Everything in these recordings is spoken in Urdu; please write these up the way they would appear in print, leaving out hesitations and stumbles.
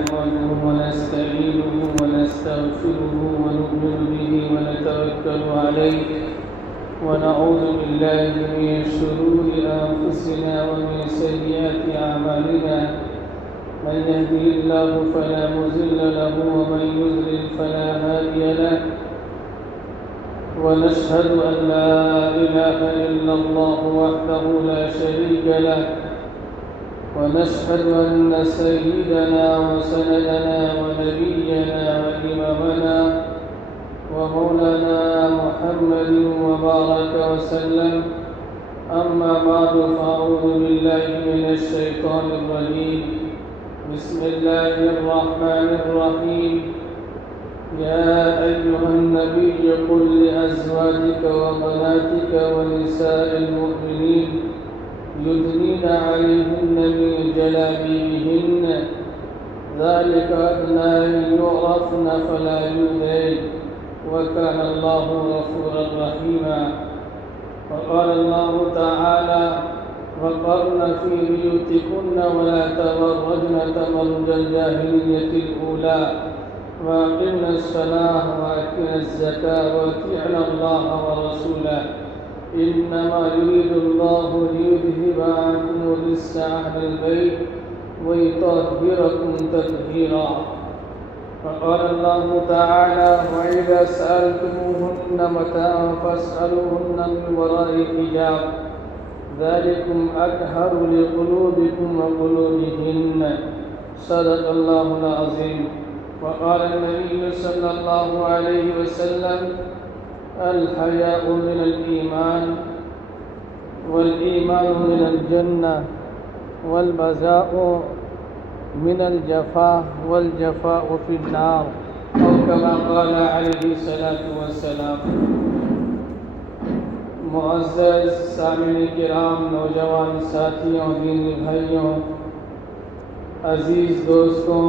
نحمده ونستعينه ونستغفره ونؤمن به ونتوكل عليه ونعوذ بالله من شرور أنفسنا ومن سيئات أعمالنا من يهده الله فلا مضل له ومن يضلل فلا هادي له ونشهد أن لا إله إلا الله وحده لا شريك له ونشهد أن سيدنا وسندنا ونبينا وإمامنا ومولانا محمد وبارك وسلم أما بعد فأعوذ بالله من الشيطان الرجيم بسم الله الرحمن الرحيم يا أيها النبي قل لأزواجك وبناتك ونساء المؤمنين يدنين عليهن من جلابيبهن ذلك أدنى أن يعرفن فلا يؤذين وكان الله غفورا رحيما وقال الله تعالى وقرن في بيوتكن ولا تبرجن تبرج الجاهلية الأولى وأقمنا الصلاة وآتينا الزكاة وأطيعنا الله ورسوله إنما يريد الله ليذهب عنكم الرجس أهل البيت ويطهركم تطهيرا وقال الله تعالى وإذا سألتموهن متاعا فاسألوهن من وراء حجاب ذلكم أطهر لقلوبكم وقلوبهن صدق الله العظيم وقال النبي صلى الله عليه وسلم الحياء من الإيمان والإيمان من الجنة والبذاء من الجفاء والجفاء في النار أو كما قال عليه الصلاة والسلام. معزز سامعین کرام، نوجوان ساتھیوں، دینی بھائیوں، عزیز دوستوں،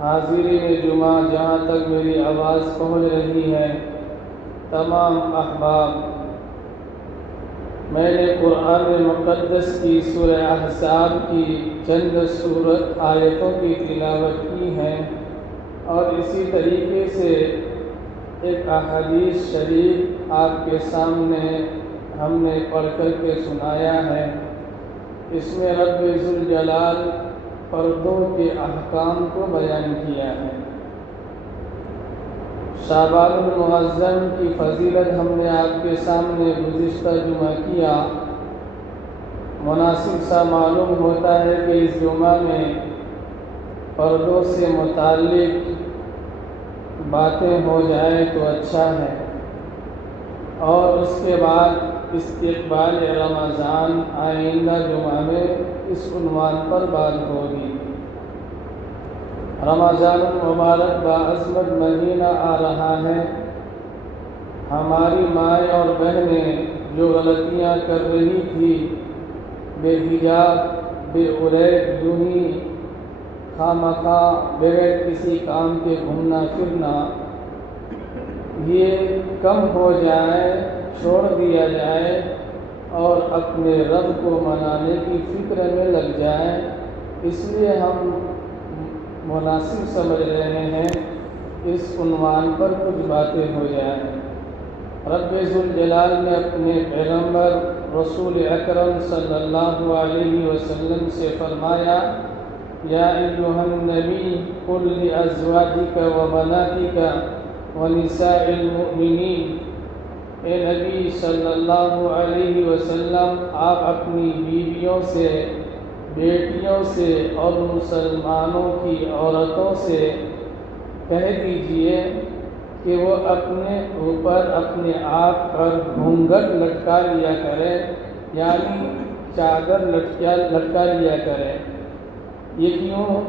حاضرین جمعہ جہاں تک میری آواز پہنچ رہی ہے، تمام احباب، میں نے قرآن مقدس کی سورہ احزاب کی چند آیتوں کی تلاوت کی ہے اور اسی طریقے سے ایک احادیث شریف آپ کے سامنے ہم نے پڑھ کر کے سنایا ہے۔ اس میں رب ذوالجلال پردوں کے احکام کو بیان کیا ہے۔ شعبان المعظم کی فضیلت ہم نے آپ کے سامنے گزشتہ جمعہ کیا۔ مناسب سا معلوم ہوتا ہے کہ اس جمعہ میں پردوں سے متعلق باتیں ہو جائیں تو اچھا ہے، اور اس کے بعد استقبال رمضان آئندہ جمعہ میں اس عنوان پر بات ہوگی۔ رمضان المبارک باعظمت مہینہ آ رہا ہے۔ ہماری مائیں اور بہنیں جو غلطیاں کر رہی تھی، بے حجاب، بے عریب، یوں ہی خواہ بغیر کسی کام کے گھومنا پھرنا، یہ کم ہو جائے، چھوڑ دیا جائے اور اپنے رب کو منانے کی فکر میں لگ جائیں۔ اس لیے ہم مناسب سمجھ رہے ہیں اس عنوان پر کچھ باتیں ہو جائیں۔ رب ذوالجلال نے اپنے پیغمبر رسول اکرم صلی اللہ علیہ وسلم سے فرمایا یا ایھا النبی قل لازواجک وبناتک ونساء المؤمنین، اے نبی صلی اللہ علیہ وسلم، آپ اپنی بیویوں سے، بیٹیوں سے اور مسلمانوں کی عورتوں سے کہہ دیجئے کہ وہ اپنے اوپر اپنے آپ پر گھونگھٹ لٹکا لیا کریں، یعنی چادر لٹکا لیا کریں۔ یہ کیوں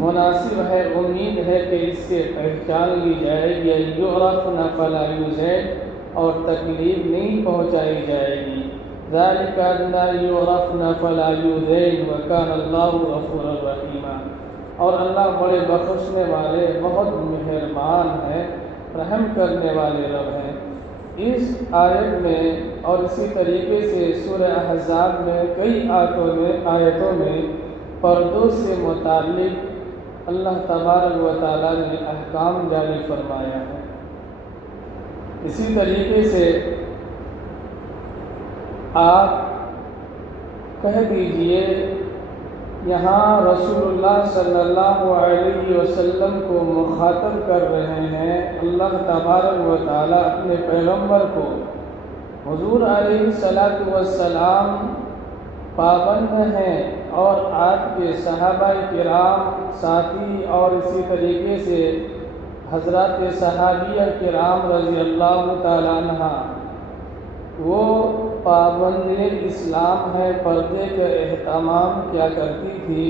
مناسب ہے؟ امید ہے کہ اس سے پہچان لی جائے گی، یعرفن فلا یؤذین، اور تکلیف نہیں پہنچائی جائے گی۔ ذالک ادنیٰ یعرفن فلا یؤذین وکان اللہ غفورا رحیما، اور اللہ بڑے بخشنے والے، بہت مہربان ہے، رحم کرنے والے رب ہیں۔ اس آیت میں اور اسی طریقے سے سورہ احزاب میں کئی آیتوں میں پردوں سے متعلق اللہ تبارک و تعالیٰ نے احکام جاری فرمایا ہے۔ اسی طریقے سے آپ کہہ دیجئے یہاں رسول اللہ صلی اللہ علیہ وسلم کو مخاطب کر رہے ہیں۔ اللہ تبارک و تعالیٰ اپنے پیغمبر کو، حضور علیہ الصلاۃ والسلام پابند ہیں، اور آپ کے صحابہ کرام ساتھی اور اسی طریقے سے حضرات صحابیہ کرام رضی اللہ تعالیٰ عنہ وہ پابند اسلام ہے، پردے کا اہتمام کیا کرتی تھی،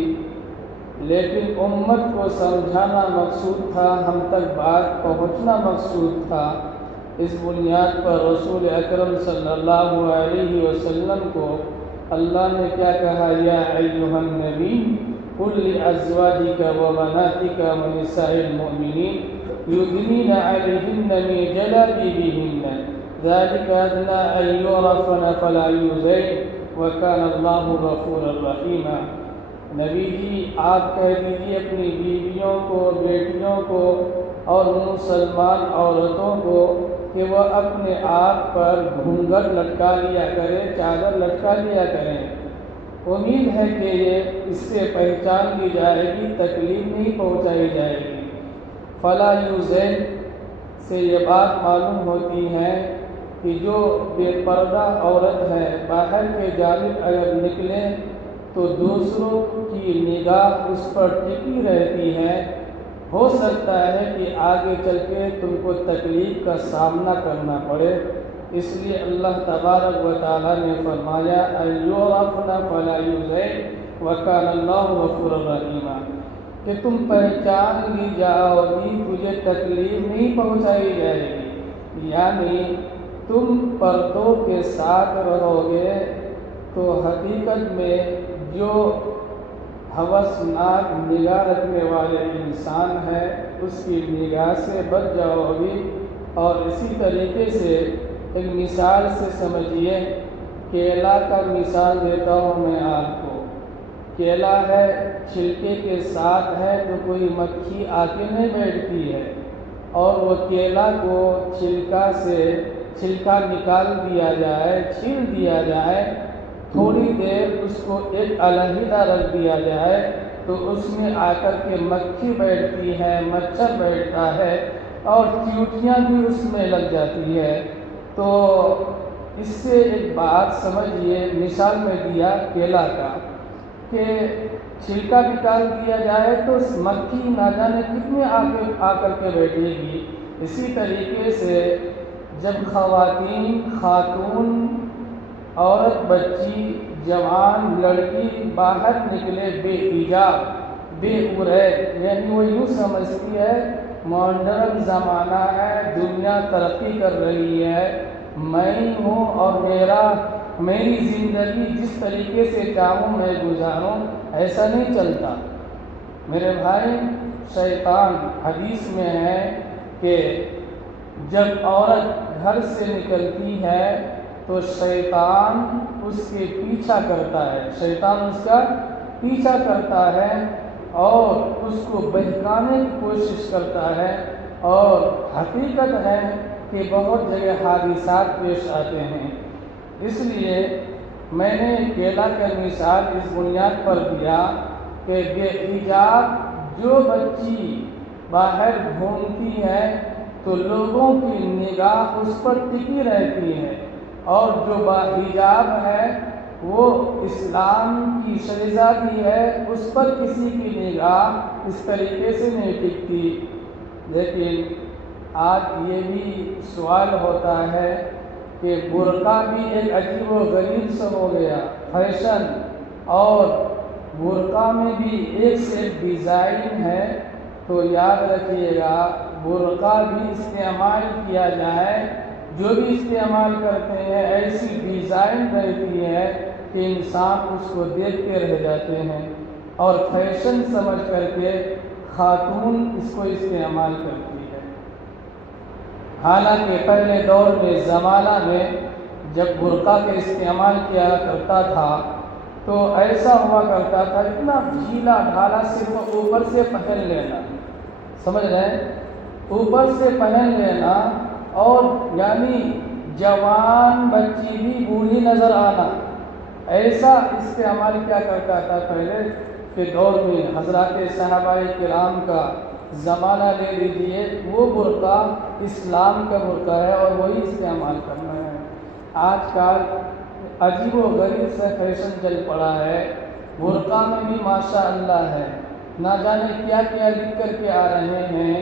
لیکن امت کو سمجھانا مقصود تھا، ہم تک بات پہنچنا مقصود تھا۔ اس بنیاد پر رسول اکرم صلی اللہ علیہ وسلم کو اللہ نے کیا کہا؟ یا ایھا النبی قل لازواجک وبناتک ونساء المؤمنین یدنین علیہن من جلابیبہن ذلک ادنی ان یعرفن فلا یؤذین وکان اللہ غفورا رحیما۔ نبی جی آپ کہہ دیجیے اپنی بیویوں کو، بیٹیوں کو اور مسلمان عورتوں کو کہ وہ اپنے آپ پر گھونگھٹ لٹکا لیا کریں، چادر لٹکا لیا کریں۔ امید ہے کہ اس سے پہچان لی جائے گی، تکلیف نہیں پہنچائی جائے گی۔ فلا یؤذین سے یہ بات معلوم ہوتی ہے کہ جو بے پردہ عورت ہے باہر کے جانب اگر نکلے تو دوسروں کی نگاہ اس پر ٹکی رہتی ہے، ہو سکتا ہے کہ آگے چل کے تم کو تکلیف کا سامنا کرنا پڑے۔ اس لیے اللہ تبارک و تعالیٰ نے فرمایا ایعرفن فلا یؤذین وکان اللہ غفورا رحیما، کہ تم پہچان لی جاؤ گی، تجھے تکلیف نہیں پہنچائی جائے گی، یعنی تم پردوں کے ساتھ رہو گے تو حقیقت میں جو ہوسناک نگاہ رکھنے والے انسان ہے اس کی نگاہ سے بچ جاؤ گی۔ اور اسی طریقے سے ایک مثال سے سمجھیے، کیلا کا مثال دیتا ہوں میں آپ کو۔ کیلا ہے، چھلکے کے ساتھ ہے تو کوئی مکھی آ کے نہیں بیٹھتی ہے، اور وہ کیلا کو چھلکا نکال دیا جائے، چھیل دیا جائے، تھوڑی دیر اس کو ایک علیحدہ رکھ دیا جائے تو اس میں آ کر کے مکھی بیٹھتی ہے، مچھر بیٹھتا ہے اور چیونٹیاں بھی اس میں لگ جاتی ہے۔ تو اس سے ایک بات سمجھیے، مثال میں دیا کیلا کا کہ چھلکا نکال دیا جائے تو مکھی نہ جانے کتنے آ کر کے بیٹھے گی۔ اسی طریقے سے جب خاتون، عورت، بچی، جوان، لڑکی باہر نکلے بے حجاب، بے عورت، یعنی وہ یوں سمجھتی ہے ماڈرن زمانہ ہے، دنیا ترقی کر رہی ہے، میں ہوں اور میری زندگی جس طریقے سے چاہوں میں گزاروں، ایسا نہیں چلتا میرے بھائی۔ شیطان حدیث میں ہے کہ جب عورت گھر سے نکلتی ہے تو شیطان اس کے پیچھا کرتا ہے، شیطان اس کا پیچھا کرتا ہے اور اس کو بہکانے کی کوشش کرتا ہے، اور حقیقت ہے کہ بہت جگہ حادثات پیش آتے ہیں۔ اس لیے میں نے کیلا کا مثال اس بنیاد پر دیا کہ بے حجاب جو بچی باہر گھومتی ہے تو لوگوں کی نگاہ اس پر ٹکی رہتی ہے، اور جو باحجاب ہے وہ اسلام کی شہزادی ہے، اس پر کسی کی نگاہ اس طریقے سے نہیں ٹکتی۔ لیکن آج یہ بھی سوال ہوتا ہے کہ برقع بھی ایک عجیب و غریب سا ہو گیا فیشن، اور برقع میں بھی ایک سے ایک ڈیزائن ہے، تو یاد رکھیے گا برقع بھی استعمال کیا جائے، جو بھی استعمال کرتے ہیں ایسی ڈیزائن رہتی ہے کہ انسان اس کو دیکھ کے رہ جاتے ہیں، اور فیشن سمجھ کر کے خاتون اس کو استعمال کرتی ہے۔ حالانکہ پہلے دور میں زمانہ میں جب برقع کا استعمال کیا کرتا تھا تو ایسا ہوا کرتا تھا، اتنا ڈھیلا ڈھالا صرف اوپر سے پہن لینا، سمجھ رہے ہیں، اوپر سے پہن لینا، اور یعنی جوان بچی بھی بوڑھی نظر آنا، ایسا استعمال کیا کرتا تھا پہلے کے دور میں۔ حضرات صحابہ کرام کا زمانہ لے لیجیے، وہ برقع اسلام کا برقع ہے اور وہی استعمال کرنا ہے۔ آج کل عجیب و غریب سے فیشن چل پڑا ہے، برقع میں بھی ماشاء اللہ ہے، نہ جانے کیا کیا لکھ کر کے آ رہے ہیں،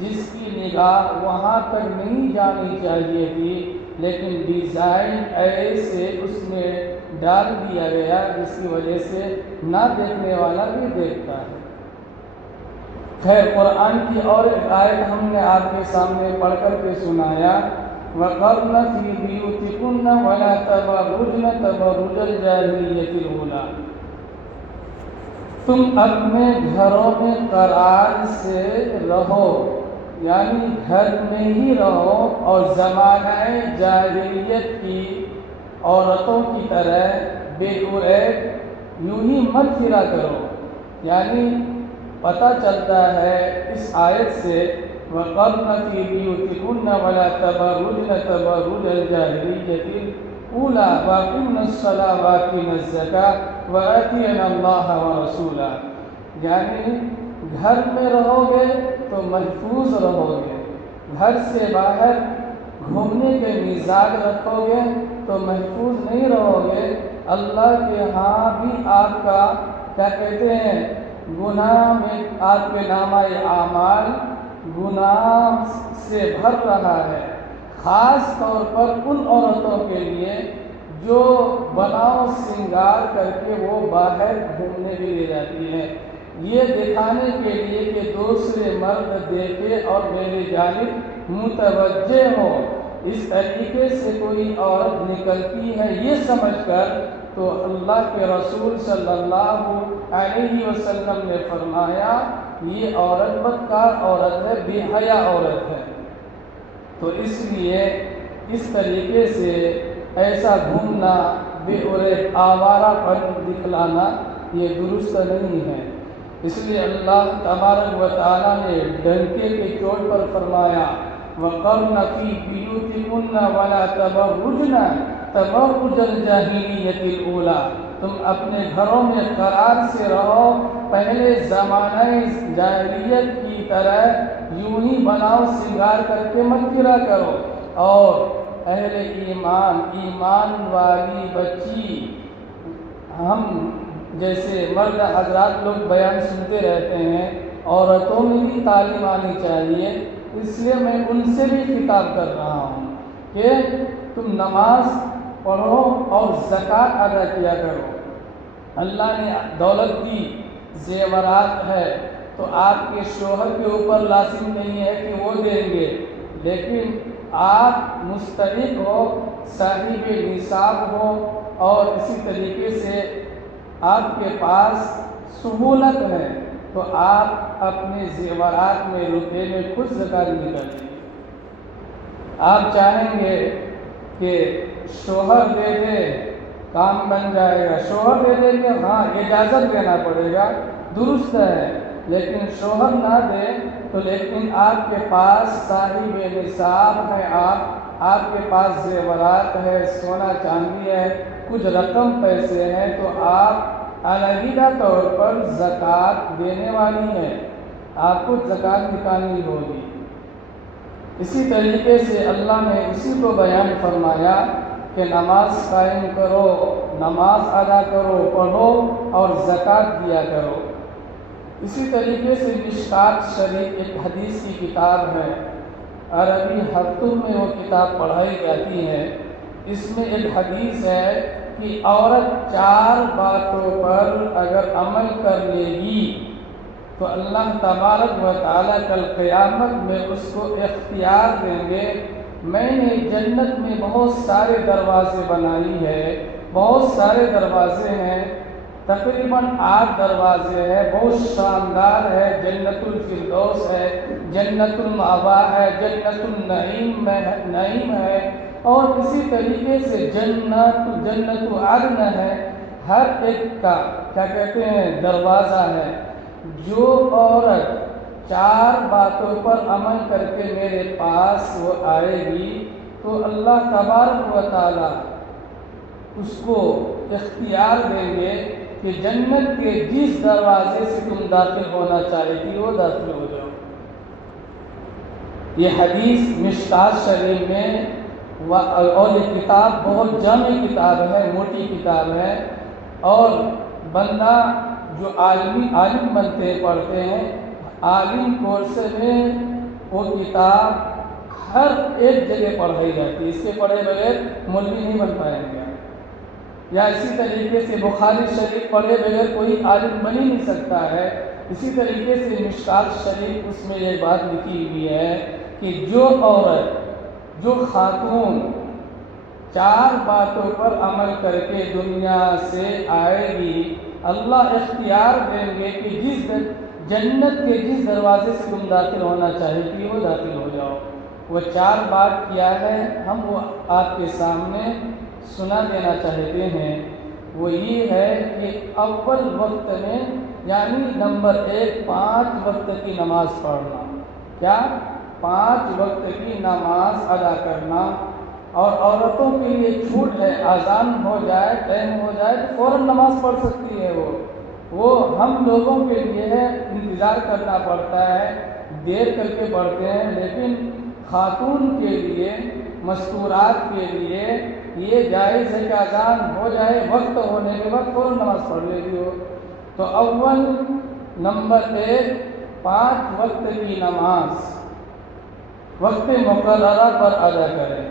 جس کی نگاہ وہاں تک نہیں جانی چاہیے تھی، لیکن ڈیزائن ایسے اس میں ڈال دیا گیا جس کی وجہ سے نہ دیکھنے والا بھی دیکھتا ہے۔ خیر، قرآن کی اور ایک آیت ہم نے آپ کے سامنے پڑھ کر کے سنایا، وَقَرْنَ فِي بُيُوتِكُنَّ وَلَا تَبَرُّجْنَ تَبَرُّجَ الْجَاهِلِيَّةِ الْأُولَىٰ، تم اپنے گھروں میں قرار سے رہو، یعنی گھر میں ہی رہو، اور زمانہ جاہلیت کی عورتوں کی طرح بے عیب یوں ہی مت پھرا کرو۔ یعنی پتہ چلتا ہے اس آیت سے، وَقَرْنَ فِي بُيُوتِكُنَّ وَلَا تَبَرُّجْنَ تَبَرُّجَ الْجَاهِلِيَّةِ الْأُولَىٰ وَأَقِمْنَ الصَّلَاةَ وَآتِينَ الزَّكَاةَ وَأَطِيعْنَ اللَّهَ وَرَسُولَهُ، یعنی گھر میں رہو گے تو محفوظ رہو گے، گھر سے باہر گھومنے کے مزاج رکھو گے تو محفوظ نہیں رہو گے۔ اللہ کے ہاں بھی آپ کا کیا کہتے ہیں، گناہ میں آپ کے نامہ اعمال گناہ سے بھر رہا ہے، خاص طور پر ان عورتوں کے لیے جو بناؤ سنگار کر کے وہ باہر گھومنے کے لیے جاتی ہیں، یہ دکھانے کے لیے کہ دوسرے مرد دیکھے اور میری جانب متوجہ ہو، اس طریقے سے کوئی عورت نکلتی ہے یہ سمجھ کر، تو اللہ کے رسول صلی اللہ علیہ وسلم نے فرمایا یہ عورت بدکار عورت ہے، بے حیا عورت ہے۔ تو اس لیے اس طریقے سے ایسا گھومنا، بے عیب آوارہ پن دکھلانا یہ درست نہیں ہے۔ اس لیے اللہ تبارک و تعالیٰ نے ڈنکے کے چوٹ پر فرمایا، وَقَرْنَ فِي بُيُوتِكُنَّ وَلَا تَبَرُّجْنَ تَبَرُّجَ الْجَاهِلِيَّةِ الْأُولَىٰ، تم اپنے گھروں میں قرار سے رہو، پہلے زمانہ جاہلیت کی طرح یوں ہی بناؤ سنگار کر کے مت پھرا کرو، اور اہل ایمان والی بچی، ہم جیسے مرد حضرات لوگ بیان سنتے رہتے ہیں، عورتوں میں بھی تعلیم آنی چاہیے، اس لیے میں ان سے بھی خطاب کر رہا ہوں کہ تم نماز پڑھو اور زکوٰۃ ادا کیا کرو۔ اللہ نے دولت دی، زیورات ہے، تو آپ کے شوہر کے اوپر لازم نہیں ہے کہ وہ دیں گے، لیکن آپ مستحق ہو، صاحب نصاب ہو، اور اسی طریقے سے آپ کے پاس سہولت ہے تو آپ اپنے زیورات میں روپے میں خود زکوٰۃ نکالیں۔ آپ چاہیں گے کہ شوہر دے دے کام بن جائے گا، شوہر دے دیں گے، ہاں اجازت دینا پڑے گا، درست ہے، لیکن شوہر نہ دے تو لیکن آپ کے پاس صاحب نصاب ہے، آپ کے پاس زیورات ہے، سونا چاندی ہے، کچھ رقم پیسے ہیں، تو آپ علیحدہ طور پر زکوٰۃ دینے والی ہیں، آپ کو زکوٰۃ نکالنی ہوگی۔ اسی طریقے سے اللہ نے اسی کو بیان فرمایا کہ نماز قائم کرو، نماز ادا کرو، پڑھو اور زکوٰۃ دیا کرو۔ اسی طریقے سے مشکات شریف ایک حدیث کی کتاب ہے، عربی ہفتوں میں وہ کتاب پڑھائی جاتی ہے۔ اس میں ایک حدیث ہے کہ عورت 4 باتوں پر اگر عمل کر لے گی تو اللہ تبارک و تعالیٰ کل قیامت میں اس کو اختیار دیں گے، میں نے جنت میں بہت سارے دروازے بنائی ہے، بہت سارے دروازے ہیں، تقریباً 8 دروازے ہیں، بہت شاندار ہے، جنت الفردوس ہے، جنت المأوا ہے، جنت النعیم ہے، اور اسی طریقے سے جنت عدن ہے۔ ہر ایک کا کیا کہتے ہیں دروازہ ہے۔ جو عورت 4 باتوں پر عمل کر کے میرے پاس وہ آئے گی تو اللہ تبارک و تعالیٰ اس کو اختیار دیں گے کہ جنت کے جس دروازے سے تم داخل ہونا چاہتی ہو داخل ہو جاؤ۔ یہ حدیث مشکوٰۃ شریف میں اور یہ کتاب بہت جامع کتاب ہے، موٹی کتاب ہے، اور بندہ جو عالم بنتے پڑھتے ہیں، عالم کورس میں وہ کتاب ہر ایک جگہ پڑھائی جاتی ہے، اس کے پڑھے بغیر مولوی نہیں بن پائیں گے۔ یا اسی طریقے سے بخاری شریف پڑھے بغیر کوئی عالم بن ہی نہیں سکتا ہے۔ اسی طریقے سے مشکوٰۃ شریف اس میں یہ بات لکھی ہوئی ہے کہ جو عورت جو خاتون 4 باتوں پر عمل کر کے دنیا سے آئے گی، اللہ اختیار دیں گے کہ جنت کے جس دروازے سے تم داخل ہونا چاہتی ہو داخل ہو جاؤ۔ وہ 4 بات کیا ہے ہم وہ آپ کے سامنے سنا دینا چاہتے ہیں۔ وہ یہ ہے کہ اول وقت میں یعنی نمبر 1 5 وقت کی نماز پڑھنا۔ کیا؟ 5 وقت کی نماز ادا کرنا۔ اور عورتوں کے لیے چھوٹ ہے، اذان ہو جائے ٹائم ہو جائے تو فوراً نماز پڑھ سکتی ہے۔ وہ ہم لوگوں کے لیے ہے انتظار کرنا پڑتا ہے، دیر کر کے پڑھتے ہیں، لیکن خاتون کے لیے مستورات کے لیے یہ جائز ہے کہ اذان ہو جائے وقت ہونے کے بعد فوراً نماز پڑھ لیتی ہو۔ تو اول نمبر 1 5 وقت کی نماز وقت مقررہ پر ادا کریں۔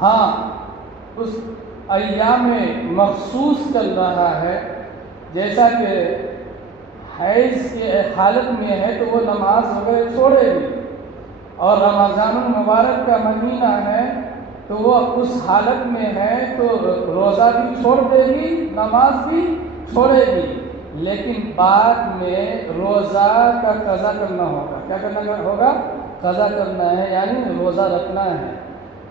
ہاں اس ایام مخصوص چل رہا ہے، جیسا کہ حیض کی حالت میں ہے تو وہ نماز وغیرہ چھوڑے گی، اور رمضان المبارک کا مہینہ ہے تو وہ اس حالت میں ہے تو روزہ بھی چھوڑ دے گی، نماز بھی چھوڑے گی، لیکن بعد میں روزہ کا قضا کرنا ہوگا۔ کیا کرنا ہوگا؟ قضا کرنا ہے، یعنی روزہ رکھنا ہے۔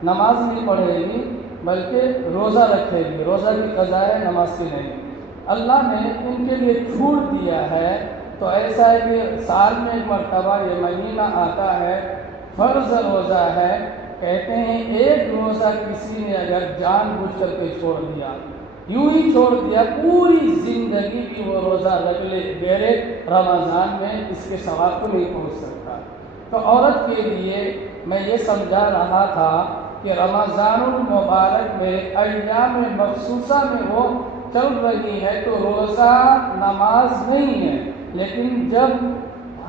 نماز نہیں پڑھے گی بلکہ روزہ رکھے گی، روزہ کی قضا ہے، نماز کی نہیں۔ اللہ نے ان کے لیے چھوٹ دیا ہے، تو ایسا ہے کہ سال میں ایک مرتبہ یہ مہینہ آتا ہے، فرض روزہ ہے، کہتے ہیں ایک روزہ کسی نے اگر جان بوجھ کر کے چھوڑ دیا، یوں ہی چھوڑ دیا، پوری زندگی بھی وہ روزہ رکھ لے غیر رمضان میں، اس کے ثواب کو نہیں پہنچ سکتا۔ تو عورت کے لیے میں یہ سمجھا رہا تھا کہ رمضان المبارک میں ایام مخصوصہ میں وہ چل رہی ہے تو روزہ نماز نہیں ہے، لیکن جب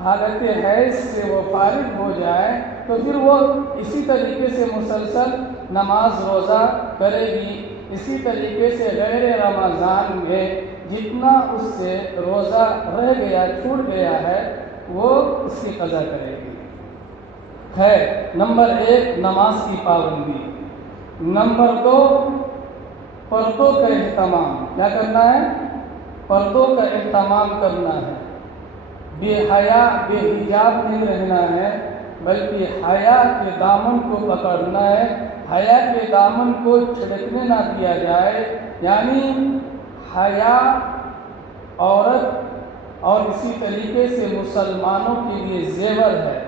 حالت حیض سے وہ فارغ ہو جائے تو پھر وہ اسی طریقے سے مسلسل نماز روزہ کرے گی۔ اسی طریقے سے غیر رمضان میں جتنا اس سے روزہ رہ گیا چھوٹ گیا ہے وہ اس کی قضا کرے گی۔ ہے نمبر 1 نماز کی پابندی۔ نمبر 2 پردوں کا اہتمام۔ کیا کرنا ہے؟ پردوں کا اہتمام کرنا ہے۔ بے حیا بے حجاب نہیں رہنا ہے، بلکہ حیا کے دامن کو پکڑنا ہے، حیا کے دامن کو چھڑکنے نہ دیا جائے، یعنی حیا عورت اور اسی طریقے سے مسلمانوں کے لیے زیور ہے۔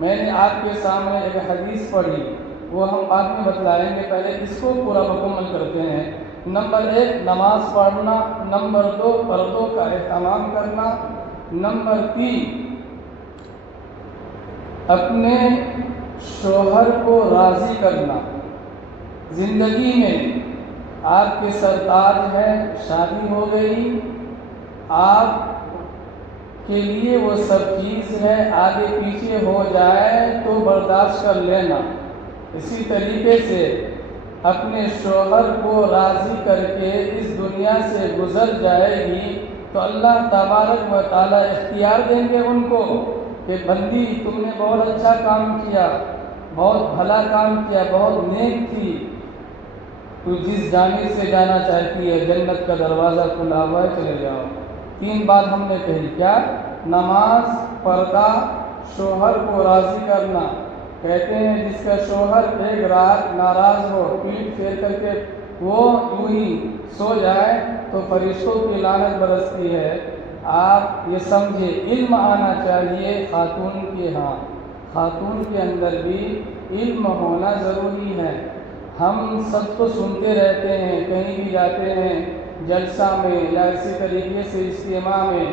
میں نے آپ کے سامنے ایک حدیث پڑھی، وہ ہم بعد میں بتلائیں گے، پہلے اس کو پورا مکمل کرتے ہیں۔ نمبر 1 نماز پڑھنا، نمبر 2 پردوں کا اہتمام کرنا، نمبر 3 اپنے شوہر کو راضی کرنا۔ زندگی میں آپ کے سرتاج ہیں، شادی ہو گئی، آپ کے لیے وہ سب چیز ہے، آگے پیچھے ہو جائے تو برداشت کر لینا۔ اسی طریقے سے اپنے شوہر کو راضی کر کے اس دنیا سے گزر جائے گی تو اللہ تبارک و تعالیٰ اختیار دیں گے ان کو کہ بندی تم نے بہت اچھا کام کیا، بہت بھلا کام کیا، بہت نیک تھی، تو جس جانب سے جانا چاہتی ہے جنت کا دروازہ کھلا ہوا ہے، چلے جاؤ۔ 3 بات ہم نے کہی، کیا؟ نماز، پردہ، شوہر کو راضی کرنا۔ کہتے ہیں جس کا شوہر ایک رات ناراض ہو، پیٹ پھیر کر کے وہ یوں ہی سو جائے تو فرشتوں کی لعنت برستی ہے۔ آپ یہ سمجھے علم آنا چاہیے خاتون کے ہاں، خاتون کے اندر بھی علم ہونا ضروری ہے۔ ہم سب تو سنتے رہتے ہیں، کہیں بھی جاتے ہیں جلسہ میں یا اسی طریقے سے اجتماع میں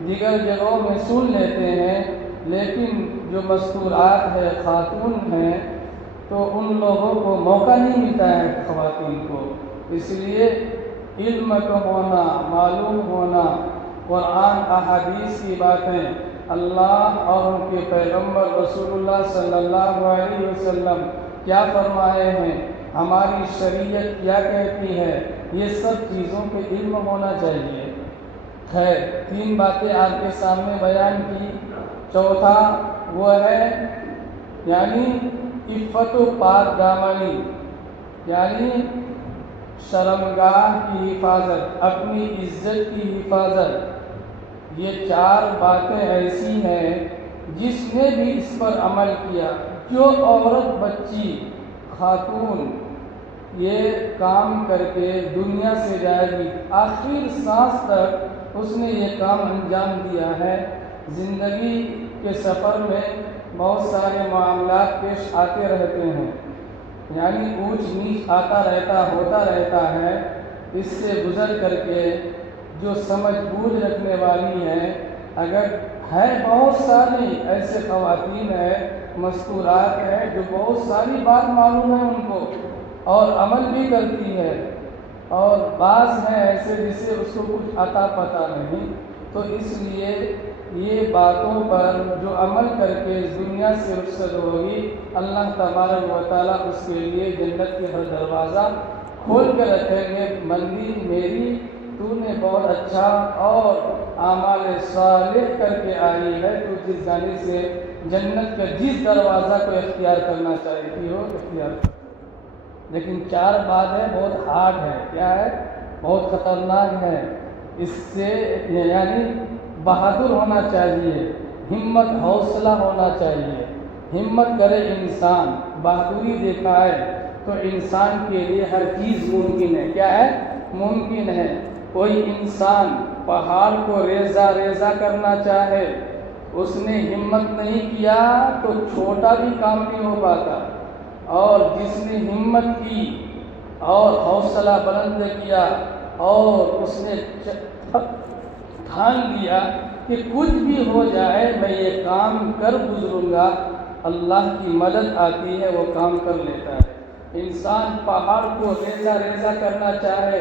دیگر جگہوں میں سن لیتے ہیں، لیکن جو مستورات ہے، خاتون ہیں، تو ان لوگوں کو موقع نہیں ملتا ہے خواتین کو۔ اس لیے علم کا ہونا، معلوم ہونا، قرآن احادیث کی باتیں، اللہ اور ان کے پیغمبر رسول اللہ صلی اللہ علیہ وسلم کیا فرمائے ہیں، ہماری شریعت کیا کہتی ہے، یہ سب چیزوں پہ علم ہونا چاہیے۔ خیر، 3 باتیں آپ کے سامنے بیان کی۔ چوتھا وہ ہے یعنی عفت و پاک دامنی، یعنی شرمگاہ کی حفاظت، اپنی عزت کی حفاظت۔ یہ 4 باتیں ایسی ہیں جس نے بھی اس پر عمل کیا، جو عورت، بچی، خاتون یہ کام کر کے دنیا سے جائے گی، آخر سانس تک اس نے یہ کام انجام دیا ہے۔ زندگی کے سفر میں بہت سارے معاملات پیش آتے رہتے ہیں، یعنی اونچ نیچ آتا رہتا، ہوتا رہتا ہے۔ اس سے گزر کر کے جو سمجھ بوجھ رکھنے والی ہیں، اگر ہے بہت ساری ایسے خواتین ہیں، مستورات ہیں، جو بہت ساری بات معلوم ہے ان کو اور عمل بھی کرتی ہے، اور بعض ہیں ایسے جسے اس کو کچھ عطا پتہ نہیں، تو اس لیے یہ باتوں پر جو عمل کر کے اس دنیا سے رخصت ہوگی، اللہ تبارک و تعالیٰ اس کے لیے جنت کے ہر دروازہ کھول کے رکھیں گے۔ مندی میری تو نے بہت اچھا اور اعمال صالح کر کے آئی ہے، تو جس جانب سے جنت کا جس دروازہ کو اختیار کرنا چاہتی ہو اختیار کر۔ لیکن 4 باتیں بہت ہارڈ ہے، کیا ہے؟ بہت خطرناک ہے۔ اس سے یعنی بہادر ہونا چاہیے، ہمت حوصلہ ہونا چاہیے، ہمت کرے انسان، بہادری دکھائے تو انسان کے لیے ہر چیز ممکن ہے۔ کیا ہے؟ ممکن ہے۔ کوئی انسان پہاڑ کو ریزہ ریزہ کرنا چاہے، اس نے ہمت نہیں کیا تو چھوٹا بھی کام نہیں ہو پاتا، اور جس نے ہمت کی اور حوصلہ بلند کیا اور اس نے ٹھان لیا کہ کچھ بھی ہو جائے میں یہ کام کر گزروں گا، اللہ کی مدد آتی ہے، وہ کام کر لیتا ہے۔ انسان پہاڑ کو ریزہ ریزہ کرنا چاہے،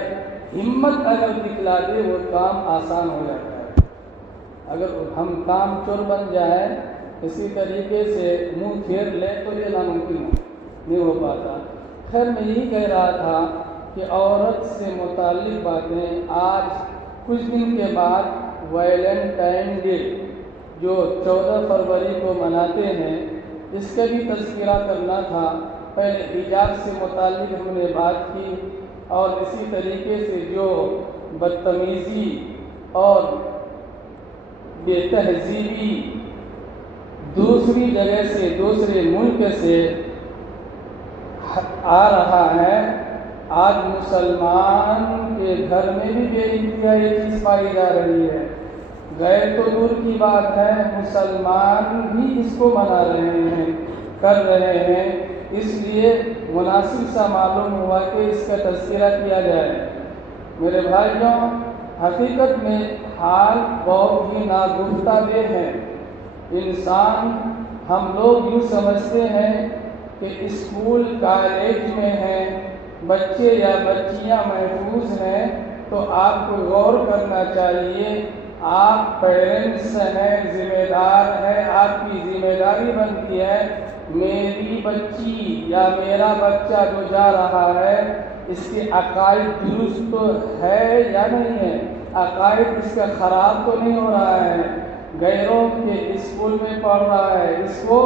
ہمت اگر دکھلا دے وہ کام آسان ہو جاتا ہے۔ اگر ہم کام چور بن جائے، اسی طریقے سے منہ پھیر لے تو یہ ناممکن نہیں ہو پاتا۔ خیر، میں یہی کہہ رہا تھا کہ عورت سے متعلق باتیں، آج کچھ دن کے بعد ویلنٹائن ڈے جو 14 فروری کو مناتے ہیں، اس کا بھی تذکرہ کرنا تھا۔ پہلے حجاب سے متعلق ہم نے بات کی، اور اسی طریقے سے جو بدتمیزی اور بے تہذیبی دوسری جگہ سے، دوسرے ملک سے آ رہا ہے، آج مسلمان کے گھر میں بھی بے انتہا یہ چیز پائی جا رہی ہے۔ غیر تو دور کی بات ہے، مسلمان بھی اس کو منا رہے ہیں، کر رہے ہیں۔ اس لیے مناسب سا معلوم ہوا کہ اس کا تذکرہ کیا جائے۔ میرے بھائیوں، حقیقت میں حال بہت ہی ناگفتہ دہ ہے۔ انسان، ہم لوگ یوں سمجھتے ہیں کہ اسکول کالج میں ہیں، بچے یا بچیاں محفوظ ہیں، تو آپ کو غور کرنا چاہیے۔ آپ پیرنٹس ہیں، ذمہ دار ہیں، آپ کی ذمہ داری بنتی ہے میری بچی یا میرا بچہ جو جا رہا ہے، اس کے عقائد درست تو ہے یا نہیں ہے، عقائد اس کا خراب تو نہیں ہو رہا ہے، غیروں کے اسکول میں پڑھ رہا ہے، اس کو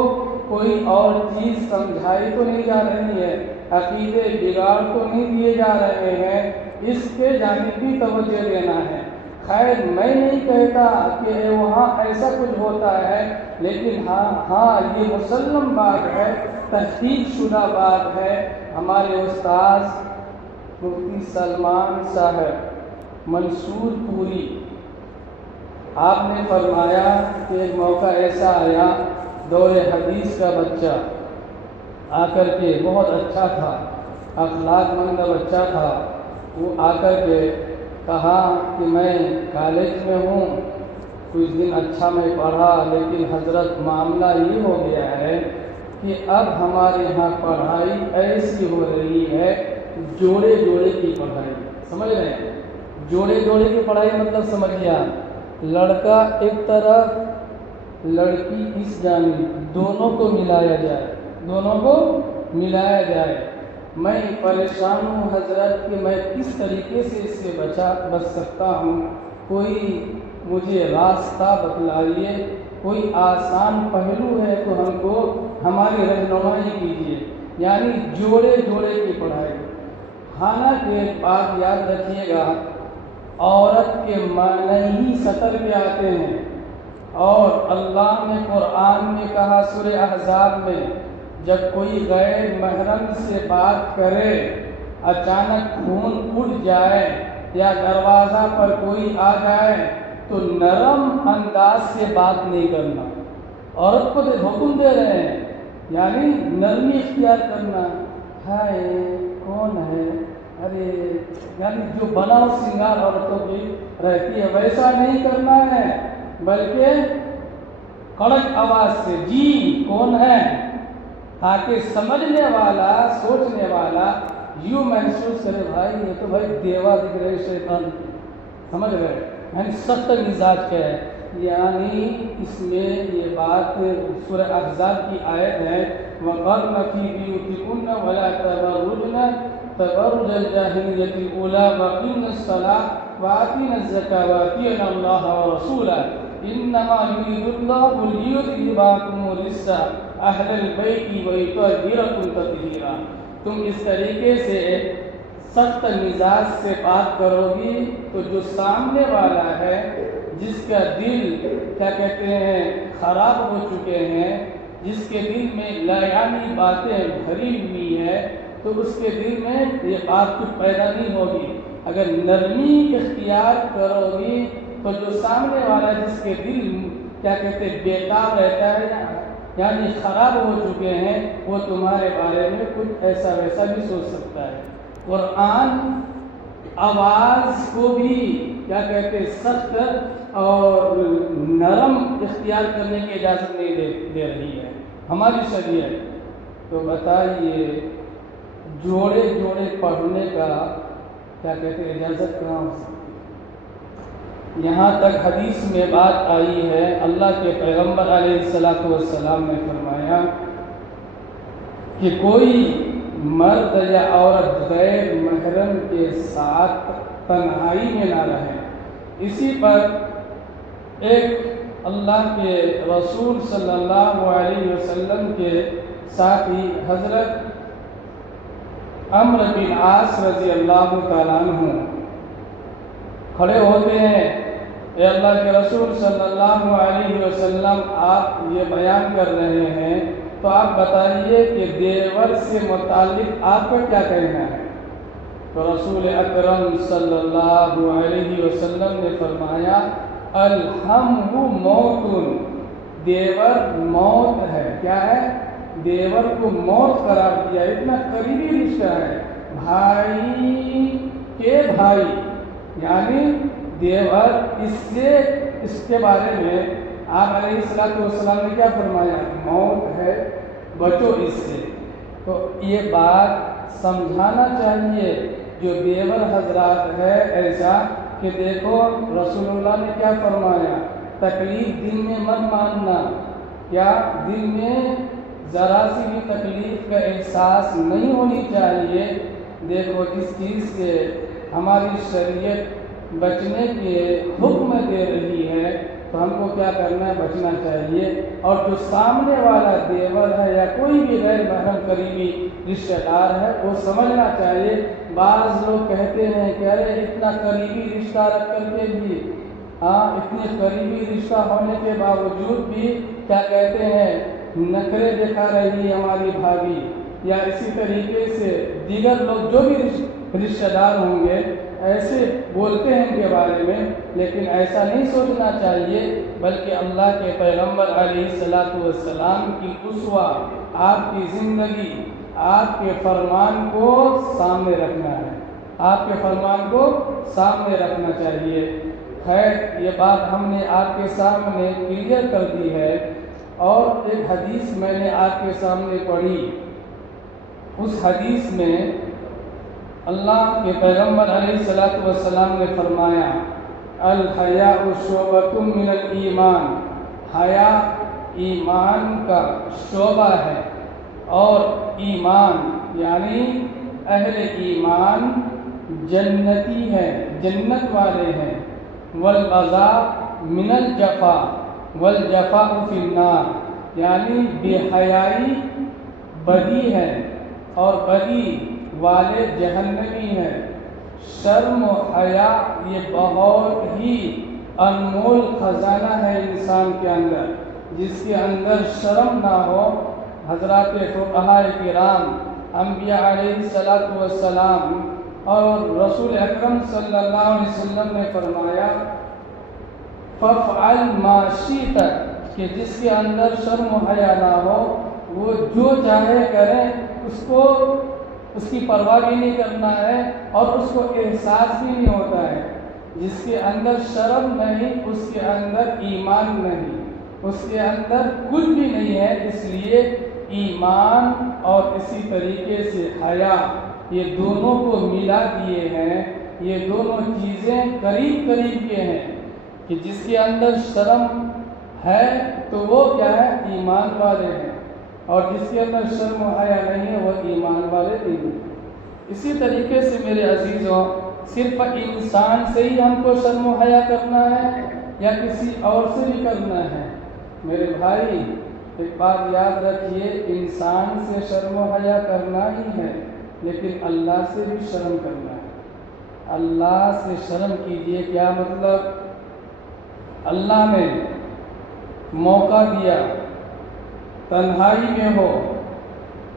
کوئی اور چیز سمجھائی تو نہیں جا رہی ہے، عقیدے بگاڑ تو نہیں دیے جا رہے ہیں، اس کے جانب بھی توجہ دینا ہے۔ خیر، میں نہیں کہتا کہ وہاں ایسا کچھ ہوتا ہے، لیکن ہاں یہ مسلم بات ہے، تحقیق شدہ بات ہے۔ ہمارے استاذ مفتی سلمان صاحب منصور پوری، آپ نے فرمایا کہ ایک موقع ایسا آیا، دور حدیث کا بچہ آ کر کے، بہت اچھا تھا، اخلاق مند بچہ تھا، وہ آ کر کے کہا کہ میں کالج میں ہوں، کچھ دن اچھا میں پڑھا، لیکن حضرت معاملہ یہ ہو گیا ہے کہ اب ہمارے یہاں پڑھائی ایسی ہو رہی ہے، جوڑے جوڑے کی پڑھائی، سمجھ رہے ہیں؟ جوڑے جوڑے کی پڑھائی مطلب سمجھیے آپ، لڑکا ایک طرف لڑکی اس جانب، دونوں کو ملایا جائے، دونوں کو ملایا جائے۔ میں پریشان ہوں حضرت کہ میں کس طریقے سے اس سے بچ سکتا ہوں، کوئی مجھے راستہ بتلائیے، کوئی آسان پہلو ہے تو ہم کو ہماری رہنمائی کیجیے۔ یعنی جوڑے جوڑے کی پڑھائی۔ حالانکہ بات یاد رکھیے گا، عورت کے معنی ہی سطر پہ آتے ہیں، اور اللہ نے قرآن میں کہا سورہ احزاب میں، جب کوئی غیر محرم سے بات کرے، اچانک خون اٹھ جائے یا دروازہ پر کوئی آ جائے تو نرم انداز سے بات نہیں کرنا۔ عورت کو حکم دے رہے ہیں، یعنی نرمی اختیار کرنا، ہائے کون ہے، ارے، یعنی جو بناؤ سنگار عورتوں کی رہتی ہے ویسا نہیں کرنا ہے، بلکہ کڑک آواز سے جی کون ہے، تاکہ سمجھنے والا، سوچنے والا یوں محسوس کرے بھائی یہ تو بھائی دیوا دکھ رہے شیطان، سمجھ گئے؟ یعنی سخت مزاج کا ہے۔ یعنی اس میں یہ بات سورہ احزاب کی آیت ہے، وَقَرْنَ فِي بِيُوتِكُنَّ وَلَا تَبَرُّجْنَ تَبَرُّجَ الْجَاهِلِيَّةِ الْأُولَىٰ وَأَقِمْنَ الصَّلَاةَ وَآتِينَ الزَّكَاةَ وَأَطِيعْنَ اللَّهَ وَرَسُولَهُ إِنَّمَا يُرِيدُ اللَّهُ لِيُذْهِبَ عَنكُمُ الرِّجْسَ أَهْلَ الْبَيْتِ وَيُطَهِّرَكُمْ تَطْهِيرًا۔ تم اس طریقے سے سخت مزاج سے بات کرو گی تو جو سامنے والا ہے، جس کا دل کیا کہتے ہیں خراب ہو چکے ہیں، جس کے دل میں لایانی باتیں بھری ہوئی ہے، تو اس کے دل میں یہ بات کچھ پیدا نہیں ہوگی۔ اگر نرمی اختیار کرو گی تو جو سامنے والا جس کے دل کیا کہتے ہیں بیکار رہتا ہے، یعنی خراب ہو چکے ہیں، وہ تمہارے بارے میں کچھ ایسا ویسا بھی سوچ سکتا ہے۔ قرآن آواز کو بھی کیا کہتے ہیں سخت اور نرم اختیار کرنے کی اجازت نہیں دے رہی ہے ہماری شریعت۔ تو بتائیے جوڑے جوڑے پڑھنے کا کیا کہتے ہیں اجازت کہاں ہو سکتی ہے؟ یہاں تک حدیث میں بات آئی ہے، اللہ کے پیغمبر علیہ السلام نے فرمایا کہ کوئی مرد یا عورت غیر محرم کے ساتھ تنہائی میں نہ رہے۔ اسی پر ایک اللہ کے رسول صلی اللہ علیہ وسلم کے ساتھی حضرت عمرو بن عاص رضی اللہ تعالیٰ عنہ کھڑے ہوتے ہیں، اے اللہ کے رسول صلی اللہ علیہ وسلم، آپ یہ بیان کر رہے ہیں تو آپ بتائیے کہ دیور سے متعلق آپ کا کیا کہنا ہے؟ تو رسول اکرم صلی اللہ علیہ وسلم نے فرمایا الحمد موت، دیور موت ہے۔ کیا ہے؟ دیور کو موت قرار دیا، اتنا قریبی رشتہ ہے، بھائی کے بھائی، یعنی دیور۔ اس کے بارے میں آپ علیہ السلام نے کیا فرمایا؟ موت ہے، بچو اس سے۔ تو یہ بات سمجھانا چاہیے جو دیور حضرات ہے ایسا کہ دیکھو رسول اللہ نے کیا فرمایا، تکلیف دل میں مت ماننا، کیا دل میں ذرا سی بھی تکلیف کا احساس نہیں ہونی چاہیے۔ دیکھو جس چیز سے ہماری شریعت بچنے کے حکم دے رہی ہے تو ہم کو کیا کرنا ہے؟ بچنا چاہیے۔ اور جو سامنے والا دیور ہے یا کوئی بھی غیر محرم قریبی رشتہ دار ہے وہ سمجھنا چاہیے۔ بعض لوگ کہتے ہیں کہ ارے اتنا قریبی رشتہ رکھ کر کے بھی، اتنے قریبی رشتہ ہونے کے باوجود بھی کیا کہتے ہیں نخرے دکھا رہی ہماری بھابھی، یا اسی طریقے سے دیگر لوگ جو بھی رشتہ دار ہوں گے ایسے بولتے ہیں ان کے بارے میں، لیکن ایسا نہیں سوچنا چاہیے، بلکہ اللہ کے پیغمبر علیہ الصلاۃ والسلام کی اسوہ، آپ کی زندگی، آپ کے فرمان کو سامنے رکھنا ہے، آپ کے فرمان کو سامنے رکھنا چاہیے۔ خیر، یہ بات ہم نے آپ کے سامنے کلیئر کر دی ہے، اور ایک حدیث میں نے آپ کے سامنے پڑھی۔ اس حدیث میں اللہ کے پیغمبر علیہ الصلاۃ والسلام نے فرمایا، الحیاء شعبۃ من الایمان، حیا ایمان کا شعبہ ہے، اور ایمان یعنی اہل ایمان جنتی ہے، جنت والے ہیں۔ والبذاء من الجفا، والجفا فی النار، یعنی بے حیائی بدی ہے، اور بدی والے جہنمی ہیں۔ شرم و حیا یہ بہت ہی انمول خزانہ ہے انسان کے اندر، جس کے اندر شرم نہ ہو۔ حضرات فقہاء کرام، انبیاء علیہ الصلاۃ والسلام اور رسول اکرم صلی اللہ علیہ وسلم نے فرمایا، فَافْعَلْ مَا شِئْتَ، کہ جس کے اندر شرم و حیا نہ ہو وہ جو چاہے کرے، اس کی پرواہ بھی نہیں کرنا ہے، اور اس کو احساس بھی نہیں ہوتا ہے۔ جس کے اندر شرم نہیں، اس کے اندر ایمان نہیں، اس کے اندر کچھ بھی نہیں ہے۔ اس لیے ایمان اور اسی طریقے سے حیا، یہ دونوں کو ملا دیے ہیں، یہ دونوں چیزیں قریب قریب کے ہیں، کہ جس کے اندر شرم ہے تو وہ کیا ہے؟ ایمان والے ہیں، اور جس کے اندر شرم و حیا نہیں ہے وہ ایمان والے نہیں ہیں۔ اسی طریقے سے میرے عزیزوں، صرف انسان سے ہی ہم کو شرم و حیا کرنا ہے یا کسی اور سے بھی کرنا ہے؟ میرے بھائی، ایک بات یاد رکھیے، انسان سے شرم و حیا کرنا ہی ہے، لیکن اللہ سے بھی شرم کرنا ہے۔ اللہ سے شرم کیجئے، کیا مطلب؟ اللہ نے موقع دیا، تنہائی میں ہو،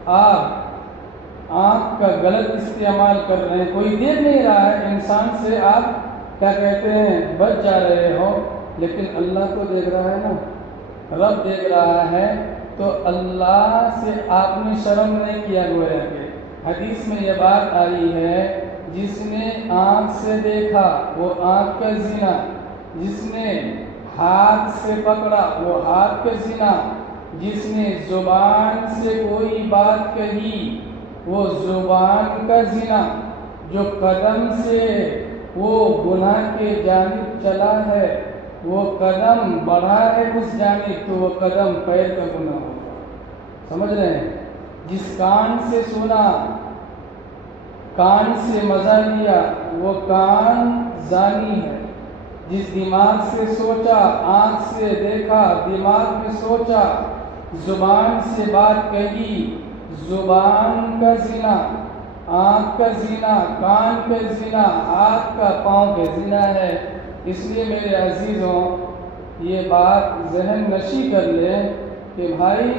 آپ آنکھ کا غلط استعمال کر رہے ہیں، کوئی دیکھ نہیں رہا ہے، انسان سے آپ کیا کہتے ہیں بچ جا رہے ہو، لیکن اللہ تو دیکھ رہا ہے نا، رب دیکھ رہا ہے، تو اللہ سے آپ نے شرم نہیں کیا۔ گویا کہ حدیث میں یہ بات آئی ہے، جس نے آنکھ سے دیکھا وہ آنکھ کا زنا، جس نے ہاتھ سے پکڑا وہ ہاتھ کا زنا، جس نے زبان سے کوئی بات کہی وہ زبان کا زنا، جو قدم سے وہ گناہ کے جانب چلا ہے، وہ قدم بڑھا ہے اس جانب، تو وہ قدم پیر کا گناہ ہوگا۔ سمجھ رہے ہیں؟ جس کان سے سنا، کان سے مزہ لیا، وہ کان زانی ہے۔ جس دماغ سے سوچا، آنکھ سے دیکھا، دماغ میں سوچا، زبان سے بات کہی، زبان کا زنا، آنکھ کا زنا، کان کا زنا، ہاتھ کا پاؤں کا زنا ہے۔ اس لیے میرے عزیزوں، یہ بات ذہن نشی کر لیں کہ بھائی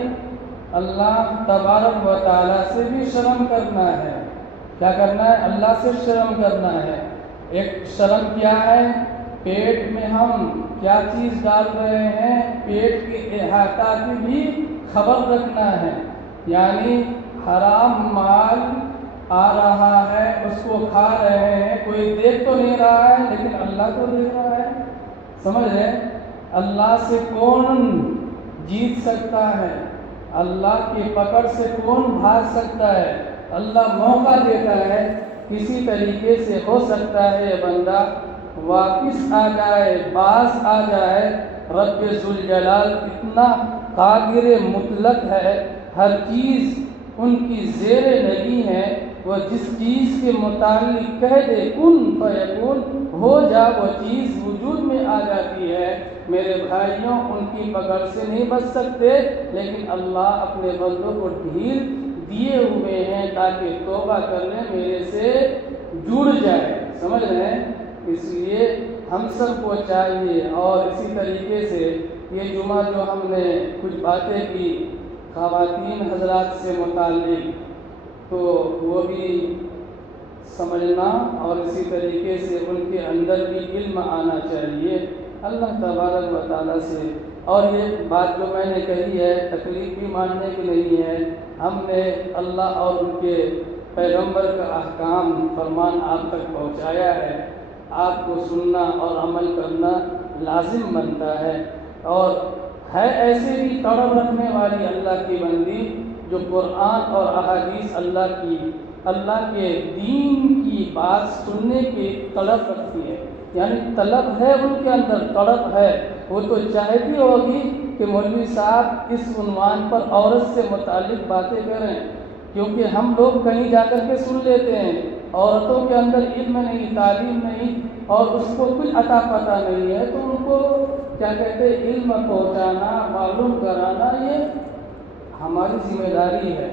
اللہ تبارک و تعالیٰ سے بھی شرم کرنا ہے۔ کیا کرنا ہے؟ اللہ سے شرم کرنا ہے۔ ایک شرم کیا ہے؟ پیٹ میں ہم کیا چیز ڈال رہے ہیں، پیٹ کے احاطہ کی بھی خبر رکھنا ہے، یعنی حرام مال آ رہا ہے، اس کو کھا رہے ہیں، کوئی دیکھ تو نہیں رہا ہے، لیکن اللہ تو دیکھ رہا ہے۔ سمجھ رہے؟ اللہ سے کون جیت سکتا ہے؟ اللہ کی پکڑ سے کون بھاگ سکتا ہے؟ اللہ موقع دیتا ہے، کسی طریقے سے ہو سکتا ہے یہ بندہ واپس آ جائے، باز آ جائے۔ رب ذوالجلال اتنا قادر مطلق ہے، ہر چیز ان کی زیر نگی ہے، وہ جس چیز کے متعلق کہہ دے کن فیکون، ہو جا، وہ چیز وجود میں آ جاتی ہے۔ میرے بھائیوں، ان کی پکڑ سے نہیں بچ سکتے، لیکن اللہ اپنے بندوں کو ڈھیل دیے ہوئے ہیں تاکہ توبہ کرنے میرے سے جڑ جائے۔ سمجھ رہے ہیں؟ اس لیے ہم سب کو چاہیے، اور اسی طریقے سے یہ جمعہ جو ہم نے کچھ باتیں کی خواتین حضرات سے متعلق، تو وہ بھی سمجھنا اور اسی طریقے سے ان کے اندر بھی علم آنا چاہیے اللہ تبارک و تعالیٰ سے۔ اور یہ بات جو میں نے کہی ہے تکلیف بھی ماننے کی نہیں ہے، ہم نے اللہ اور ان کے پیغمبر کا احکام فرمان آپ تک پہنچایا ہے، آپ کو سننا اور عمل کرنا لازم بنتا ہے۔ اور ہے ایسے بھی تڑپ رکھنے والی اللہ کی بندی جو قرآن اور احادیث اللہ کے دین کی بات سننے کی طلب رکھتی ہے، یعنی طلب ہے ان کے اندر، تڑپ ہے۔ وہ تو چاہتی ہوگی کہ مولوی صاحب اس عنوان پر عورت سے متعلق باتیں کریں، کیونکہ ہم لوگ کہیں جا کر کے سن لیتے ہیں، عورتوں کے اندر علم نہیں، تعلیم نہیں، اور اس کو کچھ عطا پتہ نہیں ہے، تو ان کو کیا کہتے ہیں علم پہنچانا، معلوم کرانا، یہ ہماری ذمہ داری ہے۔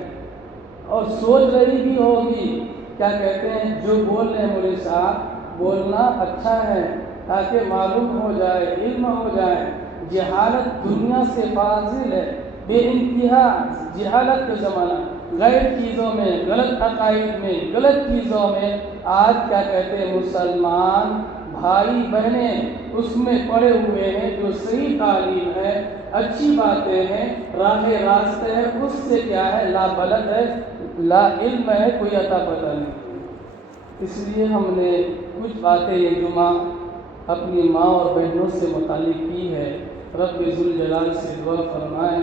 اور سوچ رہی بھی ہوگی کیا کہتے ہیں جو بول رہے ہیں مولوی صاحب بولنا اچھا ہے تاکہ معلوم ہو جائے، علم ہو جائے۔ جہالت دنیا سے فاضل ہے، بے انتہا جہالت کا زمانہ، غیر چیزوں میں، غلط عقائد میں، غلط چیزوں میں آج کیا کہتے ہیں مسلمان بھائی بہنیں اس میں پڑے ہوئے ہیں۔ جو صحیح تعلیم ہے، اچھی باتیں ہیں، راہ راستے ہے، اس سے کیا ہے لا بلد ہے، لا علم ہے، کوئی عطا پتہ نہیں۔ اس لیے ہم نے کچھ باتیں یہ جمعہ اپنی ماں اور بہنوں سے متعلق کی ہے۔ رب ذوالجلال سے دعا فرمائیں